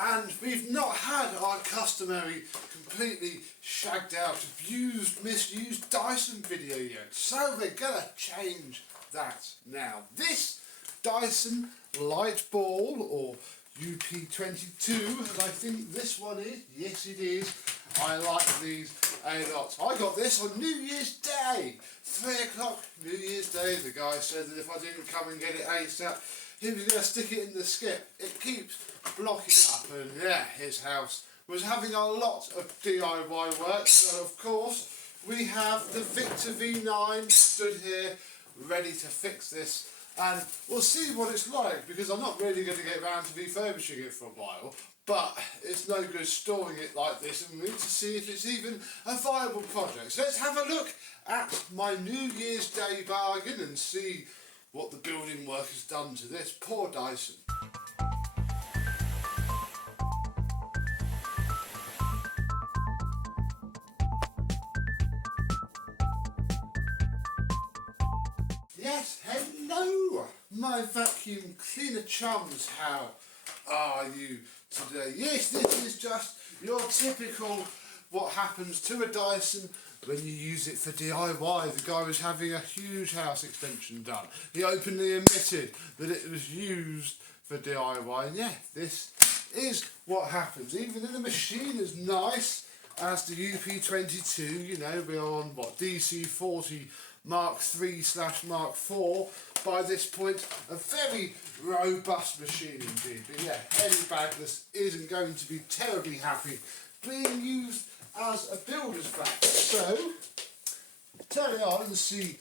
and we've not had our customary completely shagged out, abused, misused Dyson video yet, so we're gonna change that now. This Dyson light ball, or UP22, as I think this one is. Yes, it is. I like these a lot. I got this on New Year's Day, 3 o'clock New Year's Day. The guy said that if I didn't come and get it ASAP, he was going to stick it in the skip. It keeps blocking up, and yeah, his house was having a lot of DIY work. So of course we have the Victor V9 stood here ready to fix this. And we'll see what it's like, because I'm not really going to get around to refurbishing it for a while, but it's no good storing it like this, and we need to see if it's even a viable project. So let's have a look at my New Year's Day bargain and see what the building work has done to this poor Dyson. Yes, hello, my vacuum cleaner chums. How are you today? Yes, this is just your typical what happens to a Dyson when you use it for DIY. The guy was having a huge house extension done. He openly admitted that it was used for DIY, and yeah, this is what happens. Even though the machine is nice as the UP22, you know, we're on what, DC40 Mark 3/Mark 4 by this point, a very robust machine indeed. But yeah, any bagless isn't going to be terribly happy being used as a builder's vac. So turn it on and see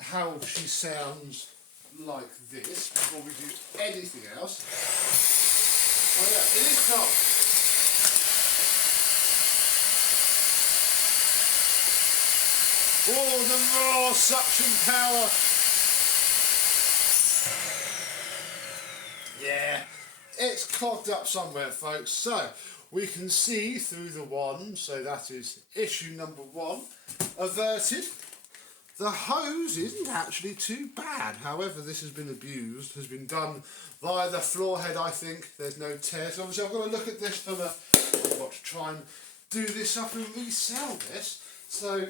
how she sounds like this before we do anything else. Oh yeah, it is cold. Oh, the raw suction power. Yeah, it's clogged up somewhere, folks. So we can see through the wand, so that is issue number 1 averted. The hose isn't actually too bad. However, this has been abused, has been done via the floor head, I think. There's no tear. So obviously I've got to look at this from to try and do this up and resell this. So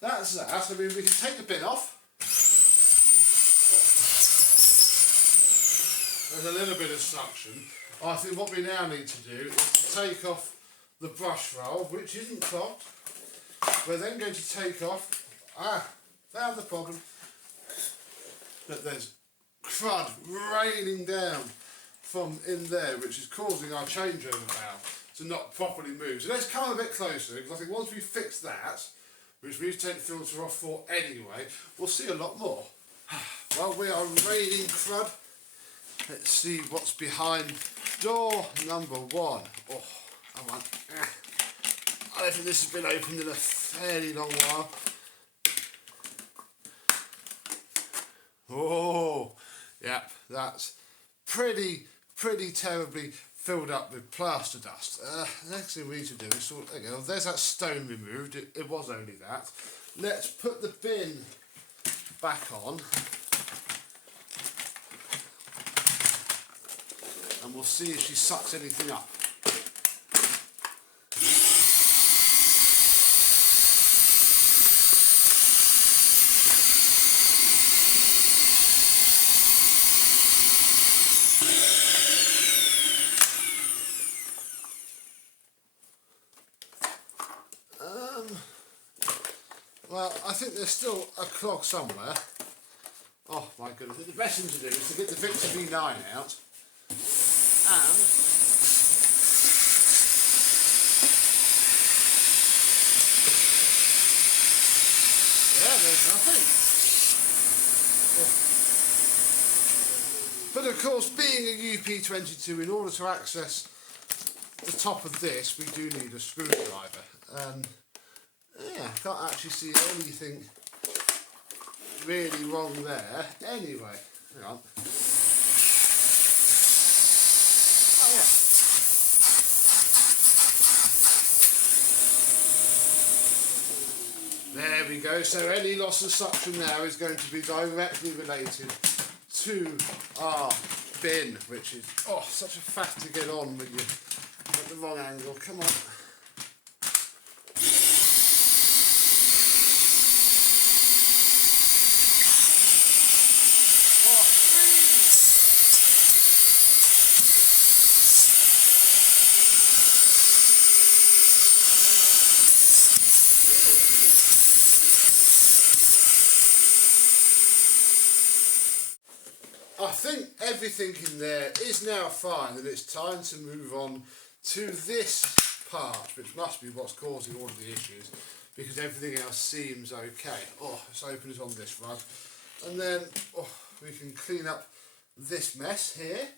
that's that. I mean, we can take the bin off. There's a little bit of suction. I think what we now need to do is to take off the brush roll, which isn't clogged. We're then going to take off, found the problem, that there's crud raining down from in there, which is causing our changeover valve to not properly move. So let's come a bit closer, because I think once we fix that, which we need to take the filter off for anyway, we'll see a lot more. Well, we are raining crud. Let's see what's behind door number 1. Oh, come on. I don't think this has been opened in a fairly long while. Oh, yep, that's pretty terribly filled up with plaster dust. The next thing we need to do is sort of, okay, well, there's that stone removed. It was only that. Let's put the bin back on. And we'll see if she sucks anything up. Well, I think there's still a clog somewhere. Oh my goodness, the best thing to do is to get the Victor V9 out. And yeah, there's nothing. Oh. But of course, being a UP22, in order to access the top of this, we do need a screwdriver. And yeah, I can't actually see anything really wrong there. Anyway, hang on. There we go, so any loss of suction now is going to be directly related to our bin, which is such a faff to get on when you're at the wrong angle. Come on. I think everything in there is now fine, and it's time to move on to this part, which must be what's causing all of the issues, because everything else seems okay. Let's open it on this rug, and then we can clean up this mess here.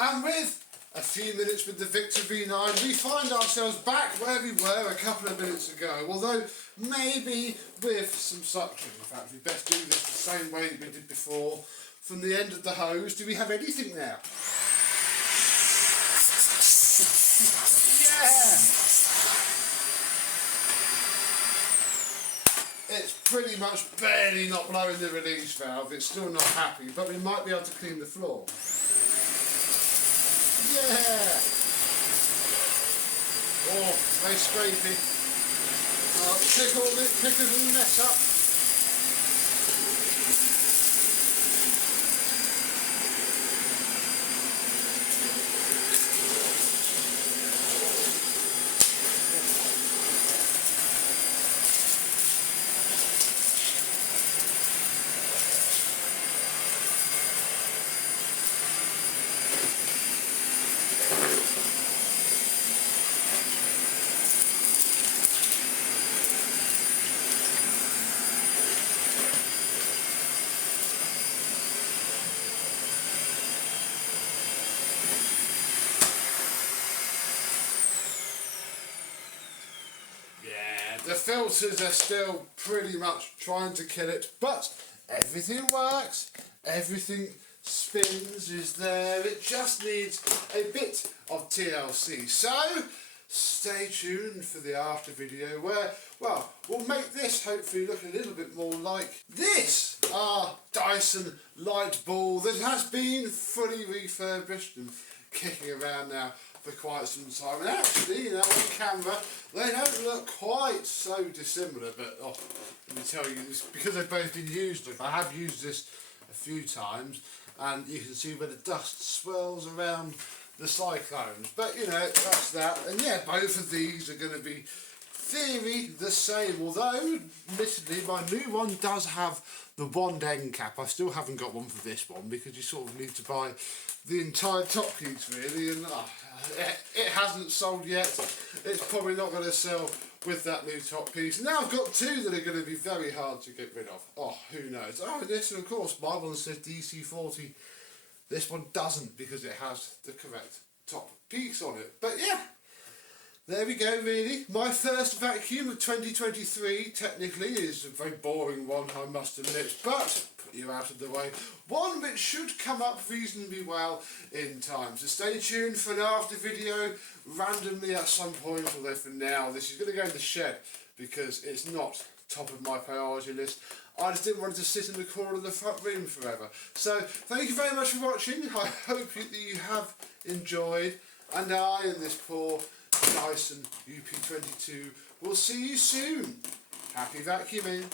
And with a few minutes with the Victor V9, we find ourselves back where we were a couple of minutes ago, although maybe with some suction. In fact, we best do this the same way that we did before. From the end of the hose, do we have anything now? Yeah! It's pretty much barely not blowing the release valve. It's still not happy, but we might be able to clean the floor. Yeah! Very scrapey. Pick all the mess up. The filters are still pretty much trying to kill it, but everything works, everything spins, is there. It just needs a bit of TLC. So stay tuned for the after video where, well, we'll make this hopefully look a little bit more like this, our Dyson light ball that has been fully refurbished and kicking around now for quite some time. And actually, you know, on camera they don't look quite so dissimilar, but let me tell you, this, because they've both been used, I have used this a few times, and you can see where the dust swirls around the cyclones. But you know, that's that. And yeah, both of these are going to be theory the same, although admittedly my new one does have the wand end cap. I still haven't got one for this one because you sort of need to buy the entire top piece really, and it hasn't sold yet. It's probably not going to sell with that new top piece. Now I've got two that are going to be very hard to get rid of. Who knows? This, of course, my one says DC40. This one doesn't because it has the correct top piece on it. But yeah, there we go really. My first vacuum of 2023 technically is a very boring one, I must admit, but put you out of the way. One which should come up reasonably well in time. So stay tuned for an after video randomly at some point, although for now this is going to go in the shed because it's not top of my priority list. I just didn't want to sit in the corner of the front room forever. So thank you very much for watching. I hope that you have enjoyed, and I and this poor Dyson UP22 will see you soon. Happy vacuuming.